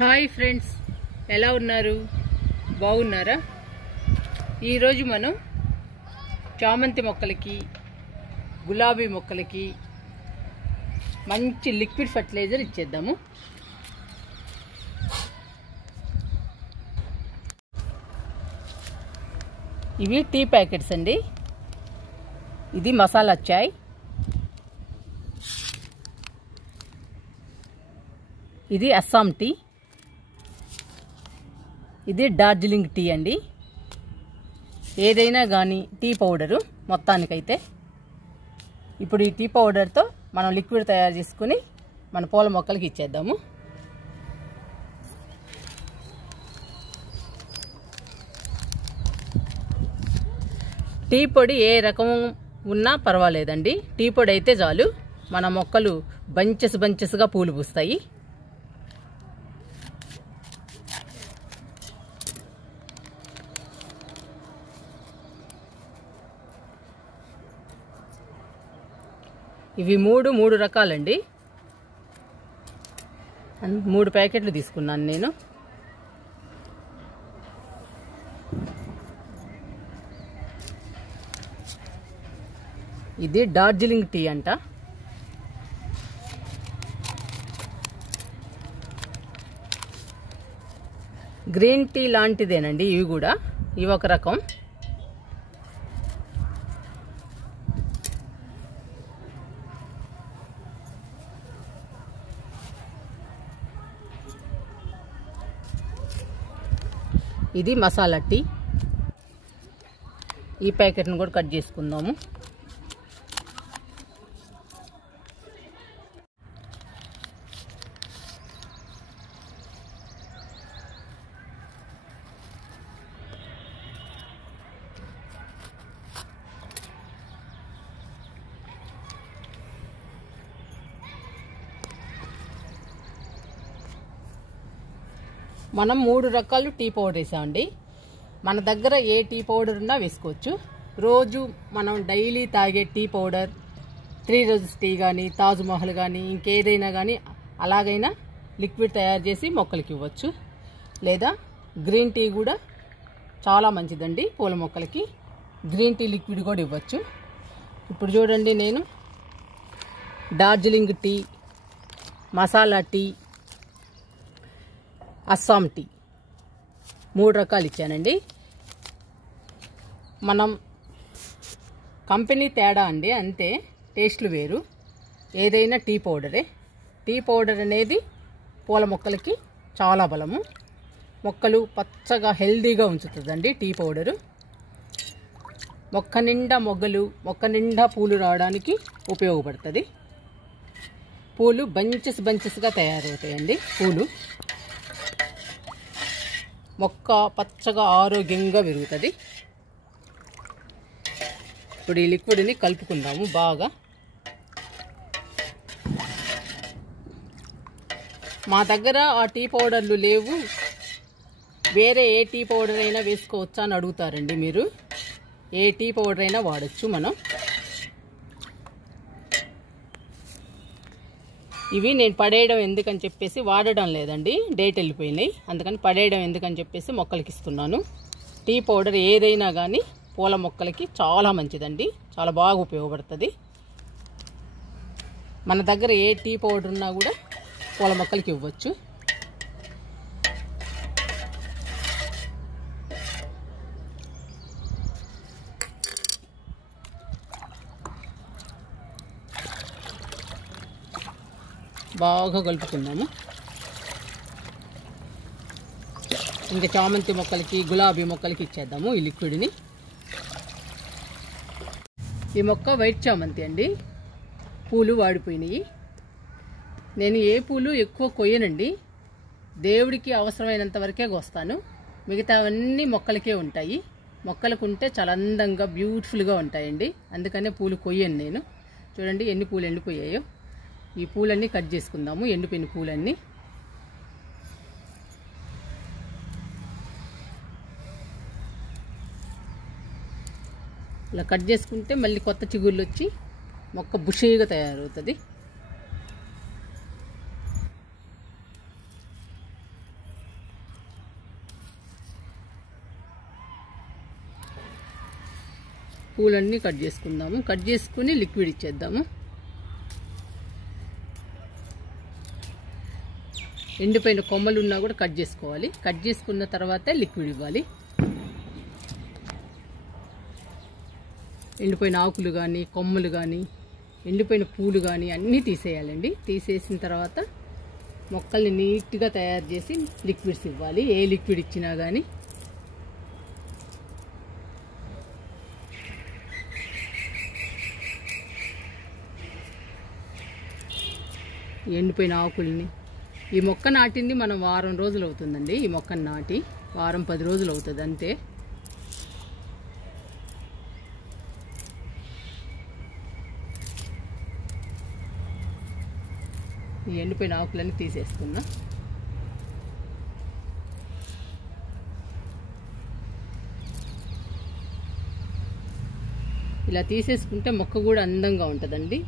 Hi friends, ఎలా ఉన్నారు? బాగున్నారా? ఈరోజు మనం చామంతి మొక్కలకి, గులాబీ మొక్కలకి మంచి లిక్విడ్ ఫర్టిలైజర్ ఇచ్చేద్దాము. ఇవి టీ ప్యాకెట్స్ అండి. ఇది మసాలా చాయ్, ఇది అస్సాం టీ, ఇది డార్జిలింగ్ టీ అండి. ఏదైనా కానీ టీ పౌడరు మొత్తానికైతే. ఇప్పుడు ఈ టీ పౌడర్తో మనం లిక్విడ్ తయారు చేసుకుని మన పూల మొక్కలకి ఇచ్చేద్దాము. టీ పొడి ఏ రకం ఉన్నా పర్వాలేదండి, టీ పొడి అయితే చాలు. మన మొక్కలు బంచెస్గా పూలు పూస్తాయి. ఇవి మూడు రకాలండి. 3 ప్యాకెట్లు తీసుకున్నాను నేను. ఇది డార్జిలింగ్ టీ అంట. గ్రీన్ టీ లాంటిదేనండి ఇవి కూడా. ఇవి ఒక రకం. ఇది మసాలా టీ. ఈ ప్యాకెట్ను కూడా కట్ చేసుకుందాము. మనం 3 రకాలు టీ పౌడర్ వేసామండి. మన దగ్గర ఏ టీ పౌడర్ ఉన్నా వేసుకోవచ్చు. రోజు మనం డైలీ తాగే టీ పౌడర్ 3 రోజెస్ టీ కానీ, తాజ్ మహల్ కానీ, ఇంకేదైనా కానీ అలాగైనా లిక్విడ్ తయారు చేసి మొక్కలకి ఇవ్వచ్చు. లేదా గ్రీన్ టీ కూడా చాలా మంచిదండి పూల మొక్కలకి. గ్రీన్ టీ లిక్విడ్ కూడా ఇవ్వచ్చు. ఇప్పుడు చూడండి, నేను Darjeeling tea, masala tea, Assam tea 3 రకాలు ఇచ్చానండి. మనం కంపెనీ తేడా అండి, అంతే. టేస్ట్లు వేరు. ఏదైనా టీ పౌడరే. టీ పౌడర్ అనేది పూల మొక్కలకి చాలా బలము. మొక్కలు పచ్చగా హెల్దీగా ఉంచుతుందండి టీ పౌడరు. మొక్క నిండా మొగ్గలు, మొక్క నిండా పూలు రావడానికి ఉపయోగపడుతుంది. పూలు బంచెస్గా తయారవుతాయండి. పూలు మొక్క పచ్చగా ఆరోగ్యంగా పెరుగుతుంది. ఇప్పుడు ఈ లిక్విడ్ని కలుపుకుందాము బాగా. మా దగ్గర ఆ టీ పౌడర్లు లేవు, వేరే ఏ టీ పౌడర్ అయినా వేసుకోవచ్చా అని అడుగుతారండి మీరు. ఏ టీ పౌడర్ అయినా వాడచ్చు మనం. ఇవి నేను పడేయడం ఎందుకని చెప్పేసి వాడడం లేదండి, డేట్ వెళ్ళిపోయినాయి. అందుకని పడేయడం ఎందుకని చెప్పేసి మొక్కలకి ఇస్తున్నాను. టీ పౌడర్ ఏదైనా కానీ పూల మొక్కలకి చాలా మంచిదండి, చాలా బాగా ఉపయోగపడుతుంది. మన దగ్గర ఏ టీ పౌడర్ ఉన్నా కూడా పూల మొక్కలకి ఇవ్వచ్చు. బాగా కలుపుకుందాము. ఇంకా చామంతి మొక్కలకి, గులాబీ మొక్కలకి ఇచ్చేద్దాము ఈ లిక్విడ్ని. ఈ మొక్క వైట్ చామంతి అండి. పూలు వాడిపోయినాయి. నేను ఏ పూలు ఎక్కువ కొయ్యనండి, దేవుడికి అవసరమైనంత వరకే కోస్తాను. మిగతావన్నీ మొక్కలకే ఉంటాయి. మొక్కలకు ఉంటే చాలా అందంగా బ్యూటిఫుల్గా ఉంటాయండి. అందుకనే పూలు కొయ్యను నేను. చూడండి ఎన్ని పూలు ఎండిపోయాయో. ఈ పూలన్నీ కట్ చేసుకుందాము, ఎండిపోయిన పూలన్నీ. ఇలా కట్ చేసుకుంటే మళ్ళీ కొత్త చిగుళ్ళు వచ్చి మొక్క బుషీగా తయారవుతుంది. పూలన్నీ కట్ చేసుకుందాము. కట్ చేసుకుని లిక్విడ్ ఇచ్చేద్దాము. ఎండిపోయిన కొమ్మలు ఉన్నా కూడా కట్ చేసుకోవాలి. కట్ చేసుకున్న తర్వాతే లిక్విడ్ ఇవ్వాలి. ఎండిపోయిన ఆకులు కానీ, కొమ్మలు కానీ, ఎండిపోయిన పూలు కానీ అన్నీ తీసేయాలండి. తీసేసిన తర్వాత మొక్కల్ని నీట్గా తయారు చేసి లిక్విడ్స్ ఇవ్వాలి. ఏ లిక్విడ్ ఇచ్చినా కానీ ఎండిపోయిన ఆకుల్ని, ఈ మొక్క నాటింది మనం వారం రోజులు అవుతుందండి. ఈ మొక్కను నాటి వారం 10 రోజులు అవుతుంది అంతే. ఈ ఎండిపోయిన ఆకులన్నీ తీసేస్తున్నా. ఇలా తీసేసుకుంటే మొక్క కూడా అందంగా ఉంటుందండి.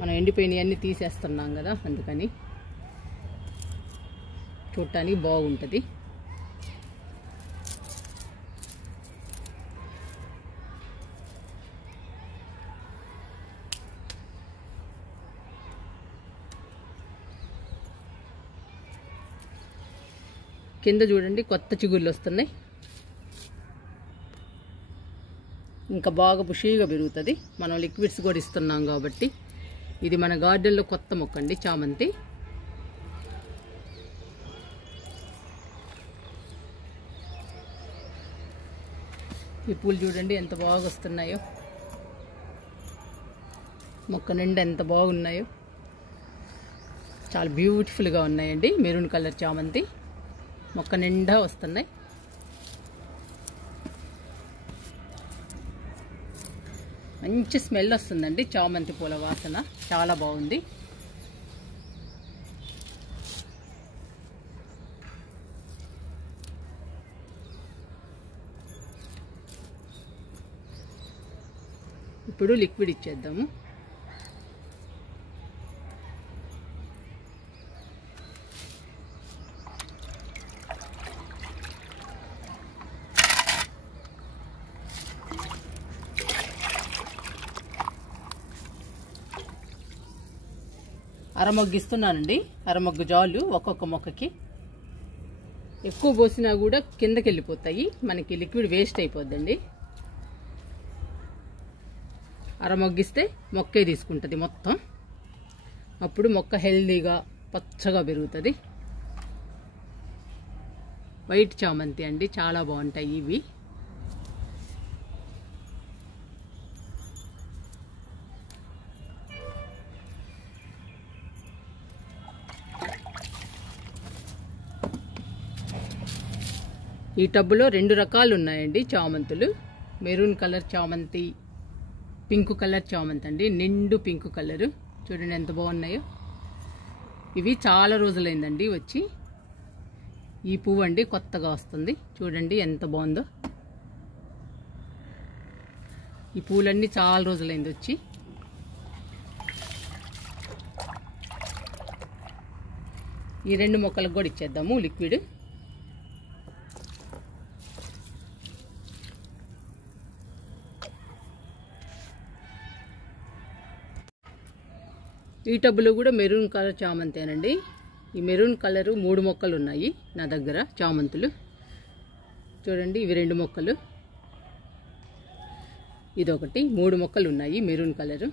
మనం ఎండిపోయినవన్నీ తీసేస్తున్నాం కదా, అందుకని చూడటానికి బాగుంటుంది. కింద చూడండి కొత్త చిగుళ్ళు వస్తున్నాయి. ఇంకా బాగా బుషీగా పెరుగుతుంది. మనం లిక్విడ్స్ కూడా ఇస్తున్నాం కాబట్టి. ఇది మన గార్డెన్లో కొత్త మొక్క అండి, చామంతి. ఈ పూలు చూడండి ఎంత బాగా వస్తున్నాయో. మొక్క నిండా ఎంత బాగున్నాయో. చాలా బ్యూటిఫుల్గా ఉన్నాయండి. మెరూన్ కలర్ చామంతి మొక్క నిండా వస్తున్నాయి. మంచి స్మెల్ వస్తుందండి చామంతి పూల వాసన, చాలా బాగుంది. ఇప్పుడు లిక్విడ్ ఇచ్చేద్దాము. అరమగ్గు ఇస్తున్నానండి. అరమగ్గు జాలు ఒక్కొక్క మొక్కకి. ఎక్కువ పోసినా కూడా కిందకి వెళ్ళిపోతాయి, మనకి లిక్విడ్ వేస్ట్ అయిపోద్దండి. అరమగ్గిస్తే మొక్కే తీసుకుంటుంది మొత్తం. అప్పుడు మొక్క హెల్దీగా పచ్చగా పెరుగుతుంది. వైట్ చామంతి అండి, చాలా బాగుంటాయి ఇవి. ఈ టబ్బులో 2 రకాలు ఉన్నాయండి చామంతులు. మెరూన్ కలర్ చామంతి, పింక్ కలర్ చామంతి అండి. నిండు పింక్ కలరు చూడండి ఎంత బాగున్నాయో. ఇవి చాలా రోజులైందండి వచ్చి. ఈ పువ్వు అండి కొత్తగా వస్తుంది. చూడండి ఎంత బాగుందో. ఈ పూలన్నీ చాలా రోజులైంది వచ్చి. ఈ 2 మొక్కలకు కూడా ఇచ్చేద్దాము లిక్విడ్. ఈ టబ్బులో కూడా మెరూన్ కలర్ చామంతేనండి. ఈ మెరూన్ కలరు 3 మొక్కలు ఉన్నాయి నా దగ్గర చామంతులు. చూడండి ఇవి 2 మొక్కలు, ఇదొకటి. 3 మొక్కలు ఉన్నాయి మెరూన్ కలరు.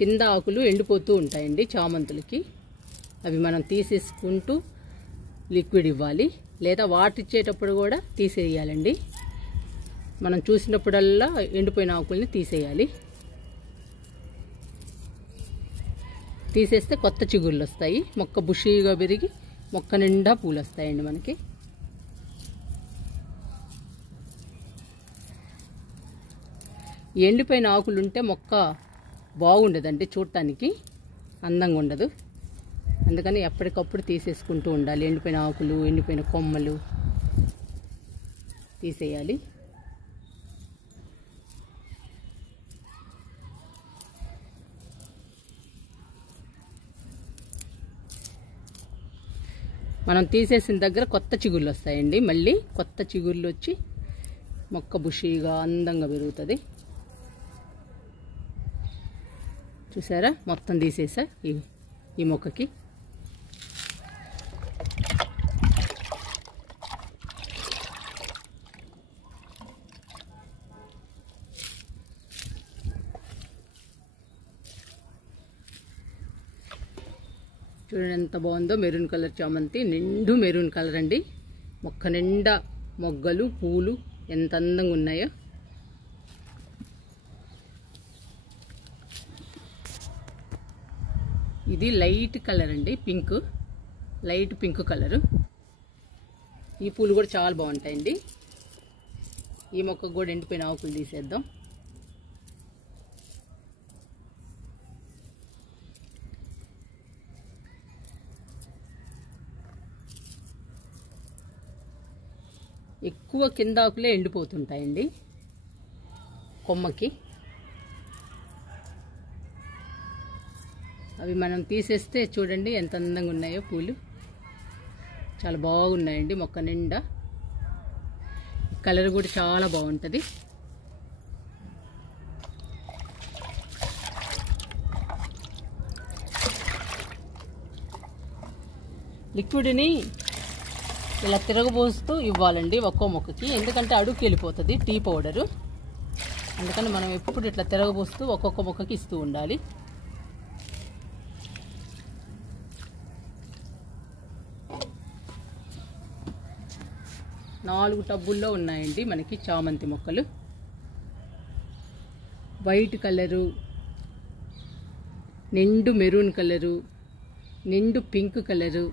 కింద ఆకులు ఎండిపోతూ ఉంటాయండి చామంతులకి. అవి మనం తీసేసుకుంటూ లిక్విడ్ ఇవ్వాలి, లేదా వాటర్ ఇచ్చేటప్పుడు కూడా తీసేయాలండి. మనం చూసినప్పుడల్లా ఎండిపోయిన ఆకుల్ని తీసేయాలి. తీసేస్తే కొత్త చిగుళ్ళు వస్తాయి. మొక్క బుషీగా పెరిగి మొక్క నిండా పూలు వస్తాయండి మనకి. ఎండిపోయిన ఆకులు ఉంటే మొక్క బాగుండదండి, చూడటానికి అందంగా ఉండదు. అందుకని ఎప్పటికప్పుడు తీసేసుకుంటూ ఉండాలి. ఎండిపోయిన ఆకులు, ఎండిపోయిన కొమ్మలు తీసేయాలి. మనం తీసేసిన దగ్గర కొత్త చిగుళ్ళు వస్తాయండి. మళ్ళీ కొత్త చిగుళ్ళు వచ్చి మొక్క బుషీగా అందంగా పెరుగుతుంది. చూసారా, మొత్తం తీసేసా ఈ మొక్కకి. చూడండి ఎంత బాగుందో, మెరూన్ కలర్ చామంతి, నిండు మెరూన్ కలర్ అండి. మొక్క నిండా మొగ్గలు పూలు ఎంత అందంగా ఉన్నాయో. ఇది లైట్ కలర్ అండి, పింక్, లైట్ పింక్ కలరు. ఈ పూలు కూడా చాలా బాగుంటాయండి. ఈ మొక్కకు కూడా ఎండిపోయిన ఆకులు తీసేద్దాం. ఎక్కువ కింద ఆకులే ఎండిపోతుంటాయండి కొమ్మకి. అవి మనం తీసేస్తే చూడండి ఎంత అందంగా ఉన్నాయో పూలు. చాలా బాగున్నాయండి మొక్క నిండా. కలర్ కూడా చాలా బాగుంటుంది. లిక్విడ్ని ఇలా తిరగబోస్తూ ఇవ్వాలండి ఒక్కో మొక్కకి, ఎందుకంటే అడుగుకి వెళ్ళిపోతుంది టీ పౌడరు. అందుకని మనం ఎప్పుడు ఇట్లా తిరగబోస్తూ ఒక్కొక్క మొక్కకి ఇస్తూ ఉండాలి. నాలుగు టబ్బుల్లో ఉన్నాయండి మనకి చామంతి మొక్కలు. వైట్ కలరు, నిండు మెరూన్ కలరు, నిండు pink colour,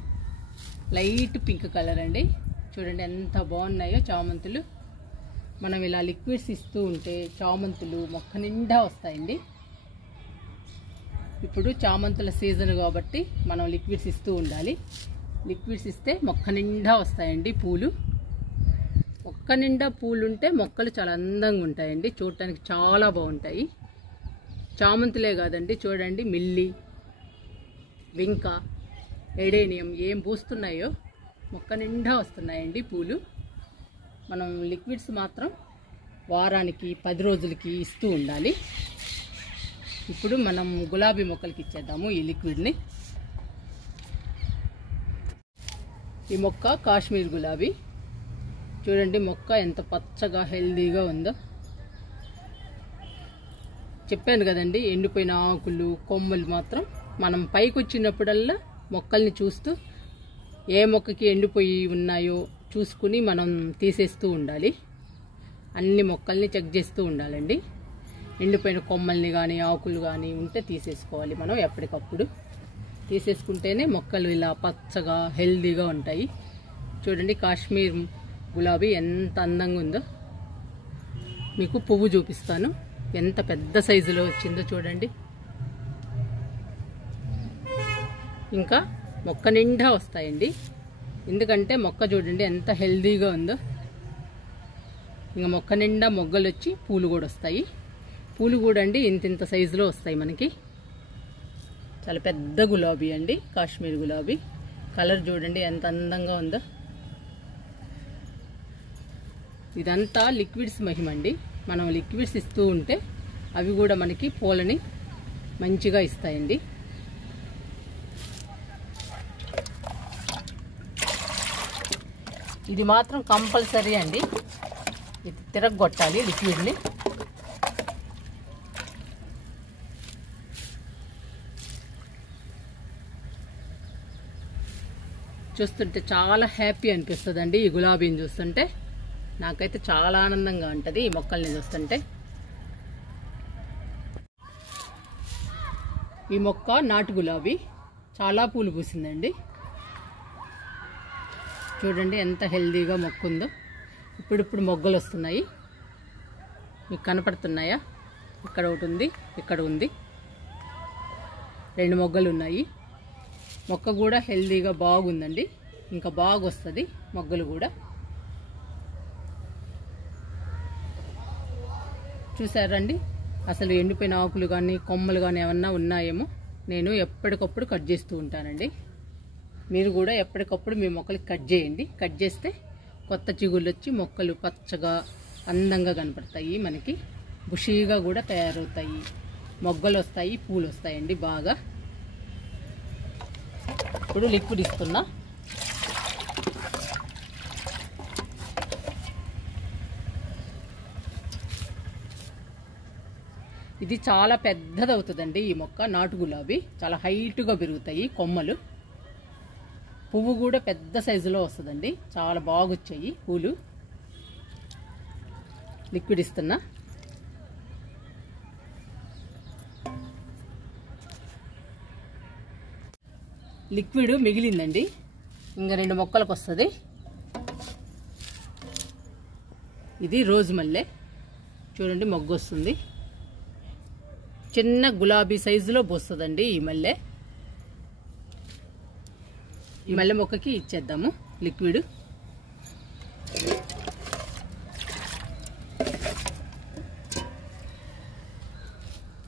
light pink colour అండి. చూడండి ఎంత బాగున్నాయో చామంతులు. మనం ఇలా లిక్విడ్స్ ఇస్తూ ఉంటే చామంతులు మొక్క నిండా వస్తాయండి. ఇప్పుడు చామంతుల సీజన్ కాబట్టి మనం లిక్విడ్స్ ఇస్తూ ఉండాలి. లిక్విడ్స్ ఇస్తే మొక్క నిండా వస్తాయండి పూలు. మొక్క నిండా పూలు ఉంటే మొక్కలు చాలా అందంగా ఉంటాయండి, చూడటానికి చాలా బాగుంటాయి. చామంతులే కాదండి, చూడండి మిల్లీ, వింకా, ఎడేనియం ఏం పూస్తున్నాయో మొక్క నిండా వస్తున్నాయండి పూలు. మనం లిక్విడ్స్ మాత్రం వారానికి 10 రోజులకి ఇస్తూ ఉండాలి. ఇప్పుడు మనం గులాబీ మొక్కలకి ఇచ్చేద్దాము ఈ లిక్విడ్ని. ఈ మొక్క కాశ్మీర్ గులాబీ. చూడండి మొక్క ఎంత పచ్చగా హెల్దీగా ఉందో. చెప్పాను కదండి, ఎండిపోయిన ఆకులు కొమ్మలు మాత్రం మనం పైకి వచ్చినప్పుడల్లా మొక్కల్ని చూస్తూ ఏ మొక్కకి ఎండిపోయి ఉన్నాయో చూసుకుని మనం తీసేస్తూ ఉండాలి. అన్ని మొక్కల్ని చెక్ చేస్తూ ఉండాలండి. ఎండిపోయిన కొమ్మల్ని కానీ ఆకులు కానీ ఉంటే తీసేసుకోవాలి మనం ఎప్పటికప్పుడు. తీసేసుకుంటేనే మొక్కలు ఇలా పచ్చగా హెల్దీగా ఉంటాయి. చూడండి కాశ్మీర్ గులాబీ ఎంత అందంగా ఉందో. మీకు పువ్వు చూపిస్తాను, ఎంత పెద్ద సైజులో వచ్చిందో చూడండి. ఇంకా మొక్క నిండా వస్తాయండి, ఎందుకంటే మొక్క చూడండి ఎంత హెల్దీగా ఉందో. ఇంకా మొక్క నిండా మొగ్గలు వచ్చి పూలు కూడా వస్తాయి. పూలు కూడా అండి ఇంత సైజులో వస్తాయి మనకి. చాలా పెద్ద గులాబీ అండి కాశ్మీర్ గులాబీ. కలర్ చూడండి ఎంత అందంగా ఉందో. ఇదంతా లిక్విడ్స్ మహిమండి. మనం లిక్విడ్స్ ఇస్తూ ఉంటే అవి కూడా మనకి పూలని మంచిగా ఇస్తాయండి. ఇది మాత్రం కంపల్సరీ అండి, ఇది తిరగొట్టాలి లిక్విడ్ని. చూస్తుంటే చాలా హ్యాపీ అనిపిస్తుందండి ఈ గులాబీని చూస్తుంటే. నాకైతే చాలా ఆనందంగా ఉంటుంది ఈ మొక్కల్ని చూస్తుంటే. ఈ మొక్క నాటు గులాబీ, చాలా పూలు పూసిందండి. చూడండి ఎంత హెల్దీగా మొక్క ఉందో. ఇప్పుడిప్పుడు మొగ్గలు వస్తున్నాయి, మీకు కనపడుతున్నాయా? ఇక్కడ ఒకటి ఉంది, ఇక్కడ ఉంది, 2 మొగ్గలు ఉన్నాయి. మొక్క కూడా హెల్దీగా బాగుందండి, ఇంకా బాగా వస్తుంది మొగ్గలు కూడా. చూసారండి, అసలు ఎండిపోయిన ఆకులు కానీ కొమ్మలు కానీ ఏమన్నా ఉన్నాయేమో నేను ఎప్పటికప్పుడు కట్ చేస్తూ ఉంటానండి. మీరు కూడా ఎప్పటికప్పుడు మీ మొక్కలకి కట్ చేయండి. కట్ చేస్తే కొత్త చిగుళ్ళు వచ్చి మొక్కలు పచ్చగా అందంగా కనపడతాయి, మనకి బుషీగా కూడా తయారవుతాయి, మొగ్గలు వస్తాయి, పూలు వస్తాయండి బాగా. ఇప్పుడు లిక్విడ్ ఇస్తున్నా. ఇది చాలా పెద్దది అవుతుందండి ఈ మొక్క. నాటు గులాబీ చాలా హైట్గా పెరుగుతాయి కొమ్మలు. పువ్వు కూడా పెద్ద సైజులో వస్తుందండి, చాలా బాగా వచ్చాయి పూలు. లిక్విడ్ ఇస్తున్నా. లిక్విడ్ మిగిలిందండి, ఇంకా 2 మొక్కలకు వస్తుంది. ఇది రోజు మల్లె చూడండి, మొగ్గు వస్తుంది. చిన్న గులాబీ సైజులో పోస్తుందండి ఈ మల్లె. ఈ మల్లె మొక్కకి ఇచ్చేద్దాము లిక్విడ్.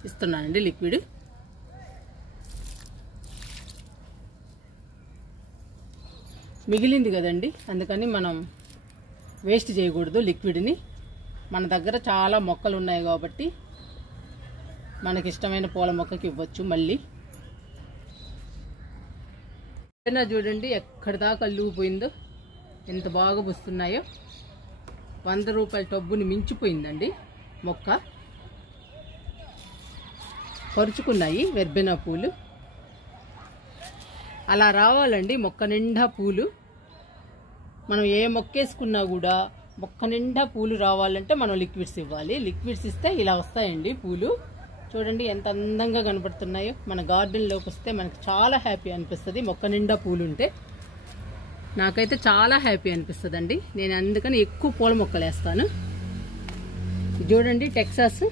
ఇస్తున్నానండి లిక్విడ్. మిగిలింది కదండి, అందుకని మనం వేస్ట్ చేయకూడదు లిక్విడ్ని. మన దగ్గర చాలా మొక్కలు ఉన్నాయి కాబట్టి మనకి ఇష్టమైన పూల మొక్కకి ఇవ్వచ్చు. మళ్ళీ చూడండి ఎక్కడి దాకా అల్లుకుపోయిందో, ఎంత బాగా పూస్తున్నాయో. 100 రూపాయల టబ్బుని మించిపోయిందండి మొక్క. పరుచుకున్నాయి వెర్బెనా పూలు. అలా రావాలండి మొక్క నిండా పూలు. మనం ఏ మొక్క వేసుకున్నా కూడా మొక్క నిండా పూలు రావాలంటే మనం లిక్విడ్స్ ఇవ్వాలి. లిక్విడ్స్ ఇస్తే ఇలా వస్తాయండి పూలు. చూడండి ఎంత అందంగా కనపడుతున్నాయో. మన గార్డెన్లోకి వస్తే మనకు చాలా హ్యాపీ అనిపిస్తుంది మొక్క నిండా పూలు ఉంటే. నాకైతే చాలా హ్యాపీ అనిపిస్తుంది అండి. నేను అందుకని ఎక్కువ పూల మొక్కలు వేస్తాను. చూడండి టెక్సాస్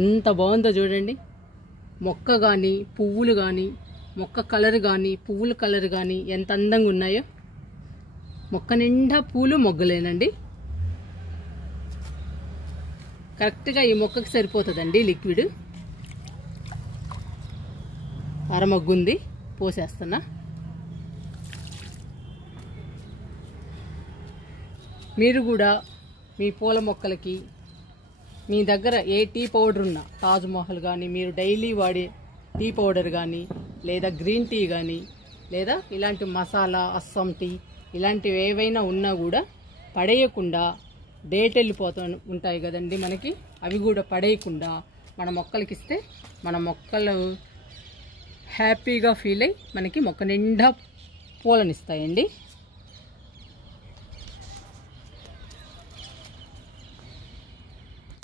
ఎంత బాగుందో చూడండి. మొక్క కానీ పువ్వులు కానీ, మొక్క కలర్ కానీ పువ్వుల కలర్ కానీ ఎంత అందంగా ఉన్నాయో. మొక్క నిండా పూలు మొగ్గలేనండి. కరెక్ట్గా ఈ మొక్కకి సరిపోతుందండి లిక్విడ్. అరమగ్గుంది, పోసేస్తున్నా. మీరు కూడా మీ పూల మొక్కలకి మీ దగ్గర ఏ టీ పౌడర్ ఉన్నా, తాజ్ మహల్ కానీ, మీరు డైలీ వాడే టీ పౌడర్ కానీ, లేదా గ్రీన్ టీ కానీ, లేదా ఇలాంటి మసాలా, అస్సాం టీ ఇలాంటివి ఏవైనా ఉన్నా కూడా పడేయకుండా, డేట్ వెళ్ళిపోతూ ఉంటాయి కదండి మనకి, అవి కూడా పడేయకుండా మన మొక్కలకి ఇస్తే మన మొక్కలు హ్యాపీగా ఫీల్ అయ్యి మనకి మొక్క నిండా పూలనిస్తాయండి.